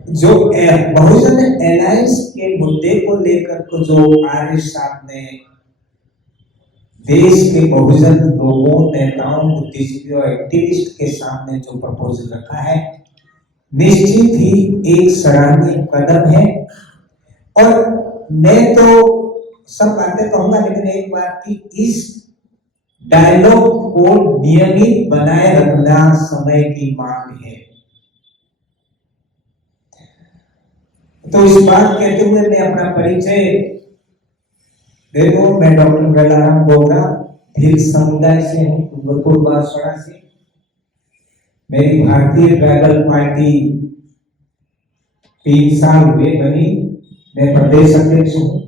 जो बहुजन अलायंस के मुद्दे को लेकर को जो आर्य साहब ने देश के बहुजन लोगों, नेताओं, बुद्धिजीवियों, एक्टिविस्ट के सामने जो प्रपोजल रखा है, निश्चित ही एक सराहनीय कदम है। और मैं तो सब बातें कहूंगा, लेकिन एक बात की, इस डायलॉग को नियमित बनाए रखना समय की मांग है। तो इस बात कहते हुए मैं अपना परिचय दे दूं। मैं डॉक्टर गलाराम बोगरा भील समुदाय से हूँ, डूंगरपुर बांसवाड़ा से। मेरी भारतीय ट्राइबल पार्टी 3 साल हुए बनी, मैं प्रदेश अध्यक्ष हूँ।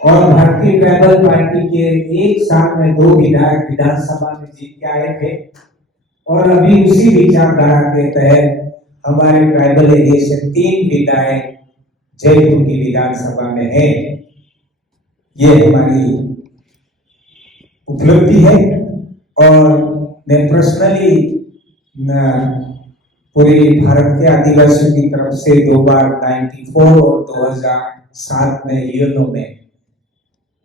और भारतीय ट्राइबल पार्टी के 1 साल में 2 विधायक विधानसभा में जीत के आए थे। और अभी उसी विचारधारा के तहत हमारे ट्राइबल एरिया से 3 विधायक जयपुर की विधानसभा में है। ये हमारी उपलब्धि है। और मैं पर्सनली पूरे भारत के आदिवासियों की तरफ से 2 बार 94 और 2007 में यूएनओ में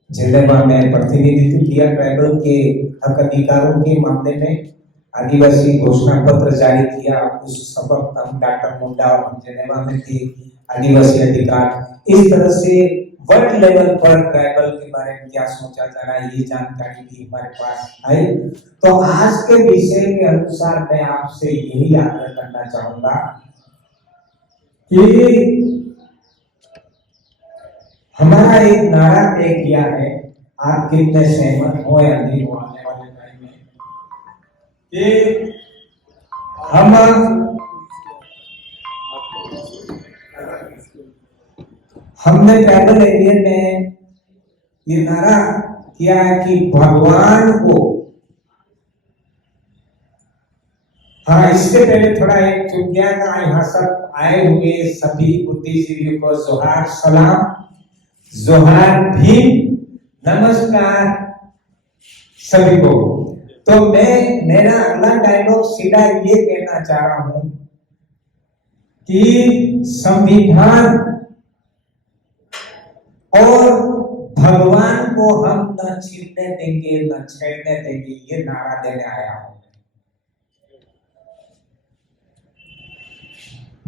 जिनेवा में प्रतिनिधित्व किया। ट्राइबल के हक अधिकारों के मामले में आदिवासी घोषणा पत्र जारी किया। उस सबक हम डॉक्टर मुंडा और हम जिनेवा में थे, आदिवासी अधिकार। इस तरह से वर्ल्ड लेवल पर ट्राइबल के बारे में क्या सोचा जा रहा है, ये जानकारी भी हमारे पास आई। तो आज के विषय के अनुसार मैं आपसे यही आग्रह करना चाहूंगा कि हमारा एक नारा तय किया है, आप कितने सहमत हो या नहीं हो आने वाले टाइम में, कि हमने ट्राइबल एरिया में ये नारा किया है कि भगवान को, हाँ इससे पहले थोड़ा एक चुप गया था। यहाँ सब आए हुए सभी बुद्धिजीवियों को जोहार सलाम, जोहार भीम, नमस्कार सभी को। तो मैं मेरा अगला डायलॉग सीधा ये कहना चाह रहा हूं कि संविधान और भगवान को हम न छीनने देंगे, न छेड़ने देंगे, ये नारा देने आया हूं।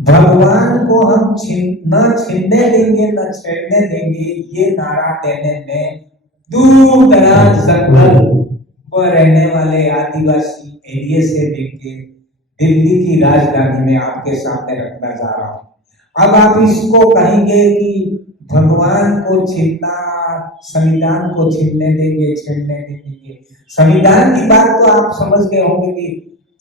भगवान को हम न छीनने देंगे, न छेड़ने देंगे, ये नारा देने में दूर दराज जंगल पर रहने वाले आदिवासी एरिया से लेके दिल्ली की राजधानी में आपके सामने रखना जा रहा हूं। अब आप इसको कहेंगे कि भगवान को छीनना, संविधान को छीनने देंगे, छेड़ने देंगे। संविधान की बात तो आप समझ गए होंगे कि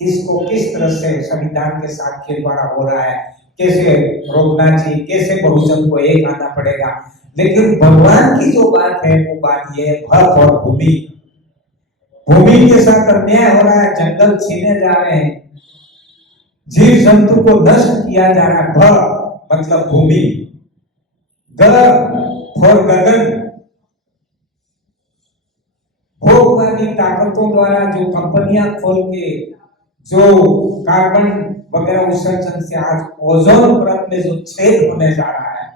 इसको किस तरह से संविधान के साथ खिलवाड़ हो रहा है, कैसे रोकना चाहिए, कैसे बहुजन को एक आना पड़ेगा। लेकिन भगवान की जो बात है वो बात ये है, भक्त और भूमि, भूमि के साथ अन्याय हो रहा है, जंगल छीने जा रहे हैं, जीव जंतु को नष्ट किया जा रहा है। भ मतलब भूमि, ग फॉर गगन, भोगवादी ताकतों द्वारा जो कंपनियां खोल के जो कार्बन वगैरह उत्सर्जन से आज ओजोन परत में जो छेद होने जा रहा है,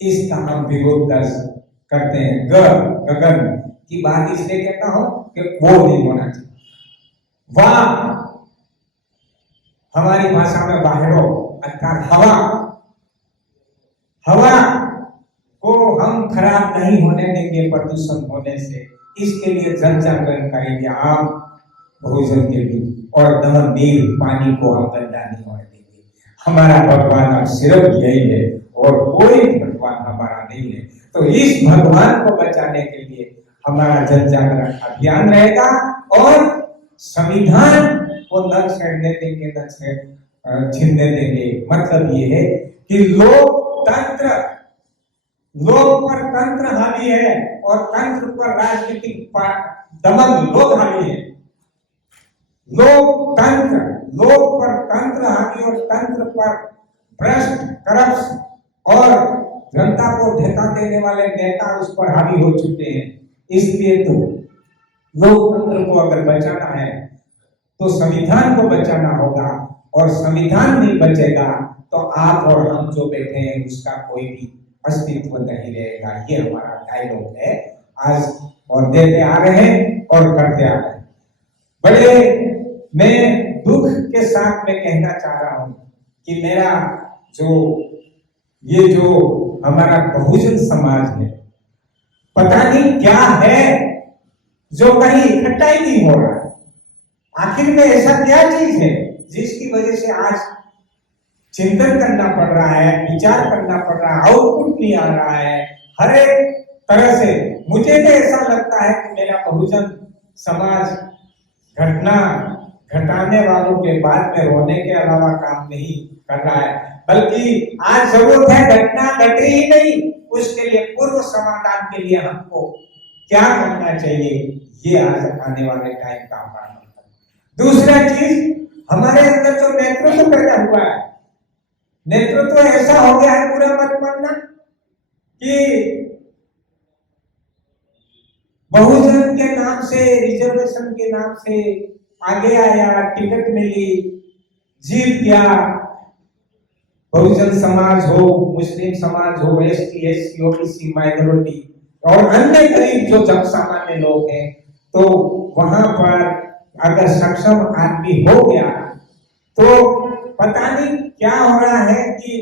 इसका हम विरोध दर्ज करते हैं। गगन की बात इसलिए कहता हूं कि वो नहीं होना चाहिए। वाह हमारी भाषा में बाहरो अर्थात हवा, हवा को हम खराब नहीं होने देंगे प्रदूषण होने से। इसके लिए जन जागरण करेंगे आप बहुजन के लिए। और नमक नीर पानी को हम गंदा नहीं होने देंगे। हमारा भगवान अब सिर्फ यही है और कोई भगवान हमारा नहीं है। तो इस भगवान को बचाने के लिए हमारा जन जागरण अभियान रहेगा और संविधान को न छेड़ने देंगे, न छीनने देंगे। मतलब ये है कि लोकतंत्र, लोक पर तंत्र हावी है और तंत्र पर राजनीतिक दमन लोग हावी है। लोकतंत्र, लोक पर तंत्र हावी और तंत्र पर भ्रष्ट, करप्ट और जनता को धोखा देने वाले नेता उस पर हावी हो चुके हैं। इसलिए तो लोकतंत्र को अगर बचाना है तो संविधान को बचाना होगा, और संविधान नहीं बचेगा तो आप और हम जो बैठे हैं उसका कोई भी अस्तित्व नहीं रहेगा। ये हमारा डायलॉग है आज, और देते आ रहे हैं और करते आ रहे हैं। बड़े मैं दुख के साथ में कहना चाह रहा हूं कि मेरा जो हमारा बहुजन समाज है, पता नहीं क्या है जो कहीं इकट्ठा ही नहीं हो रहा है। आखिर में ऐसा क्या चीज है जिसकी वजह से आज चिंतन करना पड़ रहा है, विचार करना पड़ रहा है, आउटपुट नहीं आ रहा है हर एक तरह से। मुझे तो ऐसा लगता है कि मेरा बहुजन समाज घटना घटाने वालों के बाद में रोने के अलावा काम नहीं कर रहा है, बल्कि आज जरूरत है घटना घटे ही नहीं, उसके लिए पूर्व समाधान के लिए हमको क्या करना चाहिए, ये आज आने वाले टाइम का हमारा। दूसरा चीज, हमारे अंदर जो नेतृत्व पैदा हुआ है, नेतृत्व ऐसा हो गया है, पूरा मत मानना कि बहुजन के नाम से, रिजर्वेशन के नाम से आगे आया, टिकट मिली, जीत गया। बहुजन समाज हो, मुस्लिम समाज हो, एसटी, एससी, ओबीसी, माइनॉरिटी और अन्य गरीब जो जन सामान्य लोग हैं, तो वहां पर अगर सक्षम आदमी हो गया तो पता नहीं क्या हो रहा है कि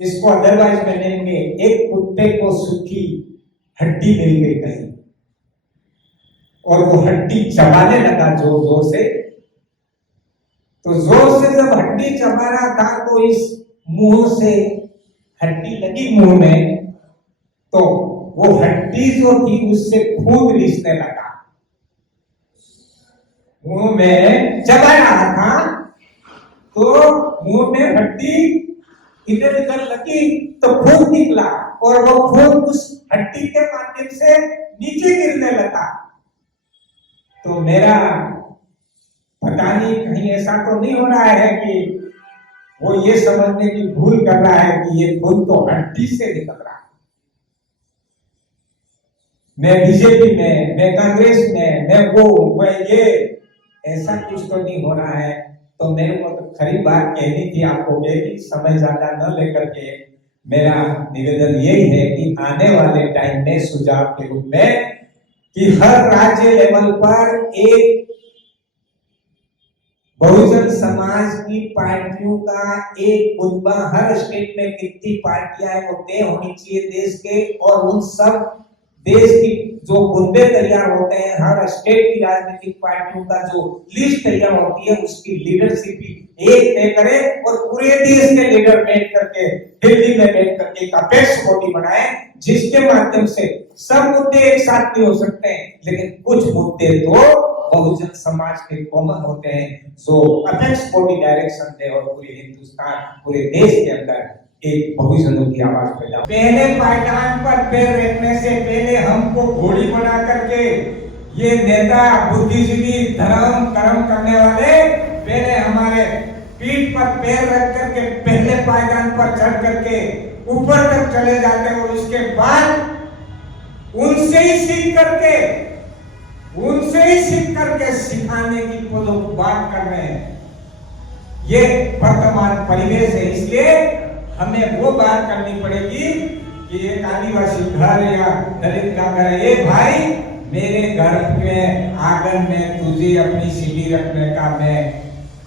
इसको अदरवाइज बनेंगे। एक कुत्ते को सूखी हड्डी मिल गई कहीं और वो हड्डी चबाने लगा जोर जोर से, तो जोर से जब हड्डी चबा रहा था तो इस मुंह से हड्डी लगी मुंह में, तो वो हड्डी जो थी उससे खून रिसने लगा। मुंह में चबा रहा था तो मुंह में हड्डी इधर उधर लगी तो खून निकला और वो खून उस हड्डी के माध्यम से नीचे गिरने लगा। तो मेरा पता नहीं कहीं ऐसा तो नहीं हो रहा है कि वो ये समझने की भूल कर रहा है कि ये खून तो हड्डी से निकल रहा है। मैं बीजेपी में, मैं कांग्रेस में, मैं ये ऐसा कुछ तो नहीं हो रहा है। तो मेरे को तो खरी बात कहनी थी आपको, लेकिन समय ज्यादा न लेकर के मेरा निवेदन यही है कि आने वाले टाइम में सुझाव के रूप में कि हर राज्य लेवल पर एक बहुजन समाज की पार्टियों का एक कुनबा, हर स्टेट में कितनी पार्टियां हैं वो तय होनी चाहिए देश के, और उन सब देश की जो कुनबे तैयार होते हैं, हर स्टेट की राजनीतिक पार्टियों का जो लिस्ट तैयार होती है उसकी लीडरशिप भी एक तय करे और पूरे देश के लीडर बैठ करके दिल्ली में बैठ करके एक अपेक्स बॉडी बनाए, जिसके माध्यम से सब मुद्दे एक साथ नहीं हो सकते हैं, लेकिन कुछ मुद्दे तो बहुजन समाज के कॉमन होते हैं जो अपेक्स बॉडी डायरेक्शन दे और पूरे हिंदुस्तान, पूरे देश के अंदर एक बहुजनों की आवाज पैदा। पहले पायदान पर पैर रखने से पहले हमको घोड़ी बना करके ये नेता, बुद्धिजीवी, धर्म कर्म करने वाले पहले हमारे पीठ पर पैर रख करके पहले पायदान पर चढ़ करके ऊपर तक चले जाते हैं, और उसके बाद उनसे ही सीख करके सिखाने की जो बात कर रहे हैं, ये वर्तमान परिवेश है। इसलिए हमें वो बात करनी पड़ेगी कि एक आदिवासी घर या दलित का घर है, ये भाई मेरे घर में आंगन में तुझे अपनी सीढ़ी रखने का मैं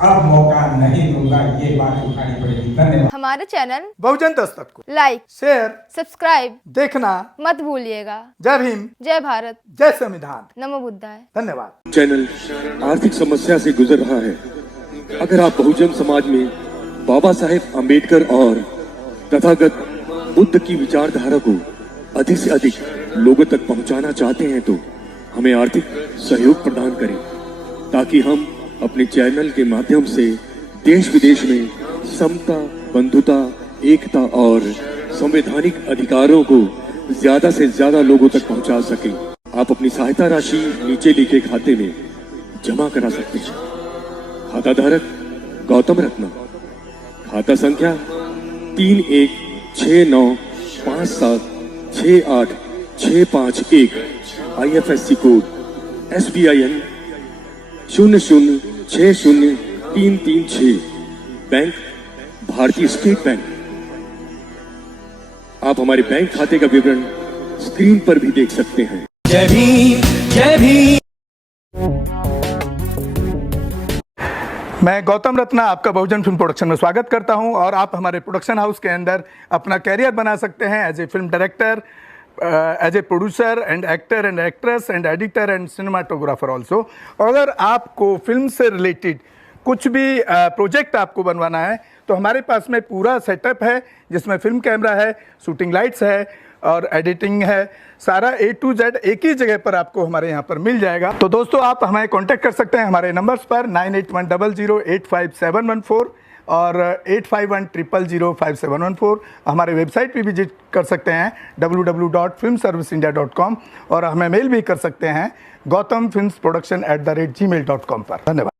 अब मौका नहीं दूंगा, ये बात उठानी पड़ेगी। धन्यवाद। हमारे चैनल बहुजन दस्तक को लाइक, शेयर, सब्सक्राइब देखना मत भूलिएगा। जय भीम, जय भारत, जय संविधान, नमो बुद्धाय। धन्यवाद। चैनल आर्थिक समस्या से गुजर रहा है। अगर आप बहुजन समाज में बाबा साहेब अम्बेडकर और तथागत बुद्ध की विचारधारा को अधिक से अधिक लोगों तक पहुंचाना चाहते हैं तो हमें आर्थिक सहयोग प्रदान करें, ताकि हम अपने चैनल के माध्यम से देश विदेश में समता, बंधुता, एकता और संवैधानिक अधिकारों को ज्यादा से ज्यादा लोगों तक पहुंचा सकें। आप अपनी सहायता राशि नीचे लिखे खाते में जमा करा सकते हैं। खाता धारक गौतम रत्ना, खाता संख्या 3169576865 IFSC कोड SBIN 0060336, बैंक भारतीय स्टेट बैंक। आप हमारे बैंक खाते का विवरण स्क्रीन पर भी देख सकते हैं। जय भीम, जय भीम। मैं गौतम रत्ना आपका बहुजन फिल्म प्रोडक्शन में स्वागत करता हूं और आप हमारे प्रोडक्शन हाउस के अंदर अपना कैरियर बना सकते हैं as a film director, as a producer and actor and actress and editor and cinematographer also. अगर आपको फिल्म से रिलेटेड कुछ भी प्रोजेक्ट आपको बनवाना है तो हमारे पास में पूरा सेटअप है, जिसमें फिल्म कैमरा है, शूटिंग लाइट्स है और एडिटिंग है। सारा A to Z एक ही जगह पर आपको हमारे यहाँ पर मिल जाएगा। तो दोस्तों आप हमें कांटेक्ट कर सकते हैं हमारे नंबर्स पर 9810085714 और 8510005714। हमारे वेबसाइट पे विजिट कर सकते हैं www.filmserviceindia.com और हमें मेल भी कर सकते हैं gautamfilmsproduction@gmail.com पर। धन्यवाद।